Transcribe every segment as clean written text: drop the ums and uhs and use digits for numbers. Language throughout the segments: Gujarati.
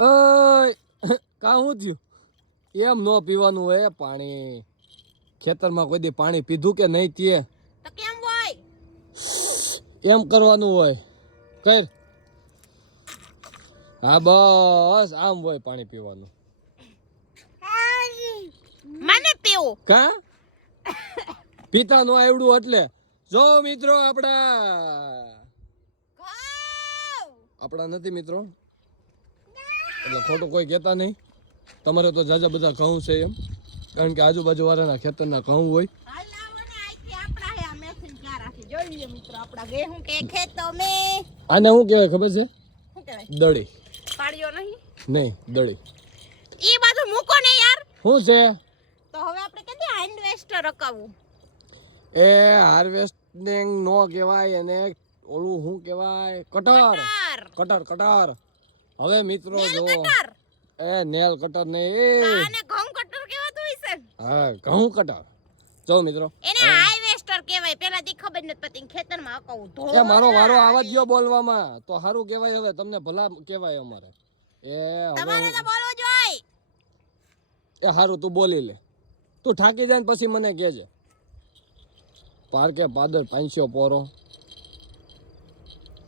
કા હું થયું એમ નો પીવાનું હોય પાણી ખેતરમાં કોઈ દી પાણી પીધું કે નહીં તે તો કેમ હોય એમ કરવાનું હોય કર હા બસ આમ હોય પાણી પીવાનું મને પીવું કા પીતા નો આવડું એટલે જો મિત્રો આપણા નથી મિત્રો એટલે ખોટું કોઈ કહેતા નહીં તમારે તો જાજા બધા ઘઉં છે એમ કારણ કે આજુબાજુ વાળાના ખેતરના ઘઉં હોય આને શું કહેવાય ખબર છે દળી પાડ્યો નહીં નહીં દળી ઈ બાજુ મૂકો ને યાર શું છે તો હવે આપણે કેતી હાર્વેસ્ટર રકાવું એ હાર્વેસ્ટિંગ નો કહેવાય અને ઓલું શું કહેવાય કટર કટર કટર હવે મિત્રો જો એ નેલ કટર નહીં આને ઘઉં કટર કહેવાતું હોય છે હા ઘઉં કટર જો મિત્રો એને હાર્વેસ્ટર કહેવાય પહેલા થી ખબર નથી પતી ખેતરમાં હકાવું ધો એ મારો વારો આવા ગયો બોલવામાં તો સારું કહેવાય હવે તમને ભલા કહેવાય અમારે એ તમારે તો બોલવું જોઈએ એ સારું તું બોલી લે તું થાકી જાય ને પછી મને કહેજે પાર્કે પાદર પાંચસો પોરો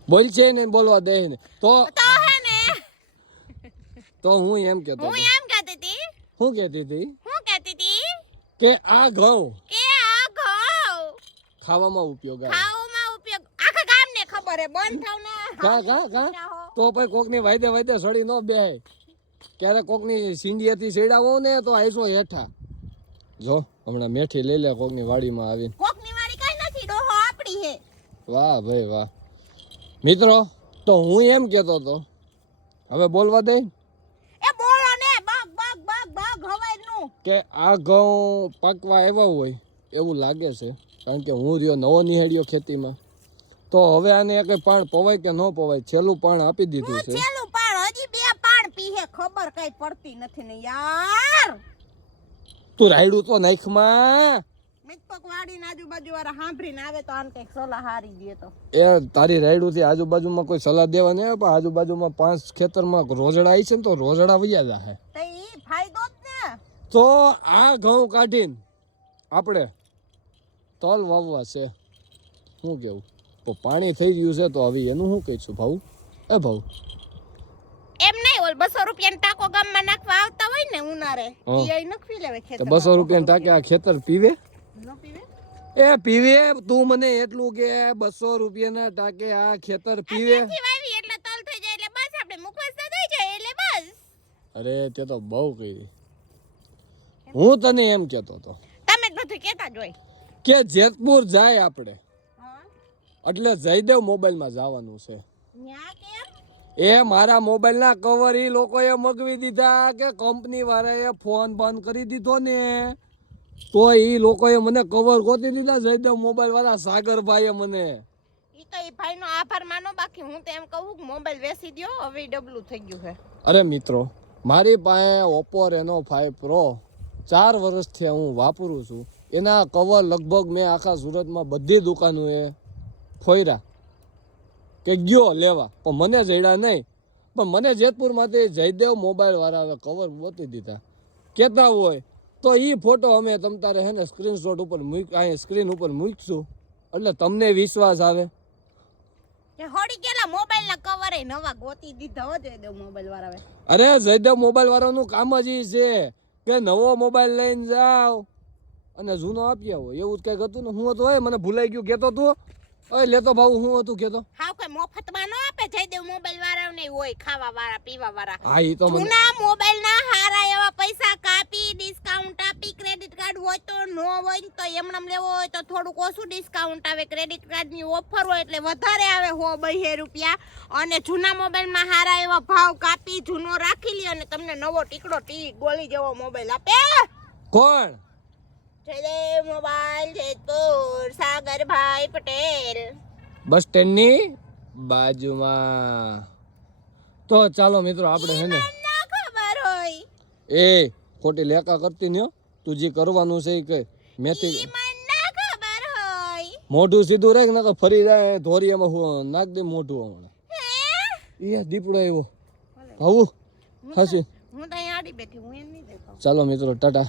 બોલ છે ને બોલવા દે ને તો હે ને તો હું એમ કહેતો હું એમ કહેતી હતી શું કહેતી હતી કે આ ઘઉં ખાવામાં ઉપયોગ આવે ખાવામાં ઉપયોગ આખા ગામને ખબર હે બંધ થાવ ને કા તો પછી કોકની વાયદે સડી ન બેહાય ક્યારેક કોકની સિંડિયાથી સેડાવો ને તો આઈસો હેઠા જો હમણાં મેઠી લઈ લે કોકની વાડીમાં આવીને કોકની વાડી કઈ નથી ડોહો આપડી હે વાહ ભાઈ વાહ મિત્રો તો હું એમ કહેતો તો હવે બોલવા દે એ બોલો ને બગ હવાઈ નું કે આ ઘઉં પાકવા આવ્યા હોય એવું લાગે છે કારણ કે હું રહ્યો નવો નિહાળ્યો ખેતીમાં તો હવે આને એક પાણ પવાય કે ન પવાય છેલ્લું પાણ આપી દીધું છે છેલ્લું પાણ હજી બે પાણ પીહે ખબર કઈ પડતી નથી ને યાર તું રાયડું તો નાખમાં મિતપક વાડીના આજુબાજુ વાળા સાંભળીને આવે તો આમ કઈક સલાહ હારી દે તો એ તારી રાયડું થી આજુબાજુમાં કોઈ સલાહ દેવા નહીં પણ આજુબાજુમાં 5 ખેતરમાં રોજડા આવી છે ને તો રોજડા વૈયા જાય તો ઈ ફાયદો જ ને તો આ ઘઉં કાઢીને આપણે તલ વાવવા છે શું કેવું તો પાણી થઈ ગયું છે તો હવે એનું શું કહીશું ભાવ એ ભાવ એમ નહીં ઓલ 200 રૂપિયાનો ટાકો ગામમાં નાખવા આવતા હોય ને ઉનારે ઈ આઈ નખવી લેવે ખેતર 200 રૂપિયાનો ટાકે આ ખેતર પીવે ન પીવે એ પીવે તું મને એટલું કે 200 રૂપિયાના ટાકે આ ખેતર પીવે નથી વાવી એટલે તલ થઈ જાય એટલે બસ આપણે મુખવાસ થઈ જાય એટલે બસ અરે તે તો બહુ કરી હું તને એમ કહેતો તો તમે જ બધું કહેતા જ હોય કે જેતપુર જાય આપણે એટલે જયદેવ મોબાઈલમાં જવાનું છે ન્યા કેમ એ મારા મોબાઈલના કવર ઈ લોકોએ મગવી દીધા કે કંપની વાળાએ ફોન બંધ કરી દીધો ને તો ઈ લોકોએ મને કવર ગોતી દીધા જયદેવ મોબાઈલ વાળા સાગરભાઈએ મને ઈ તો ઈ ભાઈનો આભાર માનો બાકી હું તો એમ કહું કે મોબાઈલ વેચી દ્યો હવે ડબલું થઈ ગયું છે અરે મિત્રો મારી પાસે Oppo Reno 5 Pro 4 વર્ષથી હું વાપરું છું એના કવર લગભગ મેં આખા સુરતમાં બધી દુકાનોએ ફોયરા કે ગયો લેવા પણ મને જડ્યા નહીં પણ મને જેતપુરમાંથી જયદેવ મોબાઈલ વાળા હવે કવર ગોતી દીધા કહેતા હોય તો એ ફોટો અમે તમ તારે હે ને સ્ક્રીનશોટ ઉપર અહીં સ્ક્રીન ઉપર મૂકશું એટલે તમને વિશ્વાસ આવે કે હોડી ગયેલા મોબાઈલના કવર એ નવા ગોતી દીધા હો જયદેવ મોબાઈલ વાળાએ અરે જયદેવ મોબાઈલ વાળાનું કામ જ ઈ છે કે નવો મોબાઈલ લઈને જાવ અને જૂનો આપી આવો એવું જ કંઈક હતું ને હું હતું હોય મને ભૂલાઈ ગયું કહેતો તું ઓય લેતો ભાવ હું હતું કહેતો હાવ કોઈ મફતમાં ન આપે જયદેવ મોબાઈલ વાળાને હોય ખાવા વાળા પીવા વાળા હા ઈ તો મને જૂના મોબાઈલના હારા એવા પૈસા કાપી ડિસ્કાઉન્ટ આપી ક્રેડિટ કાર્ડ હોય તો નો હોય તો એમનામ લેવો હોય તો થોડુંક ઓછું ડિસ્કાઉન્ટ આવે ક્રેડિટ કાર્ડની ઓફર હોય એટલે વધારે આવે 100-200 રૂપિયા અને જૂના મોબાઈલમાં હારા એવા ભાવ કાપી જૂનો રાખી લે અને તમને નવો ટીકડો ટી ગોળી જેવો મોબાઈલ આપે કોણ જયદેવ મોબાઈલ જેતપુર સાગરભાઈ પટેલ બસ સ્ટેન્ડની બાજુમાં તો ચાલો મિત્રો આપણે હે ને ના ખબર હોય એ ખોટી લેકા કરતી ને તું જે કરવાનું છે એ કઈ મેથી ઈ મને ના ખબર હોય મોઢું સીધું રાખ ને ફરી જાય ધોરિયામાં નાખ દે મોઢું હમણાં એ દીપડો આવ્યો ભાવું હસી હું તો અહીંયા આડી બેઠી હું એમ નહીં દેખાવ ચાલો મિત્રો ટાટા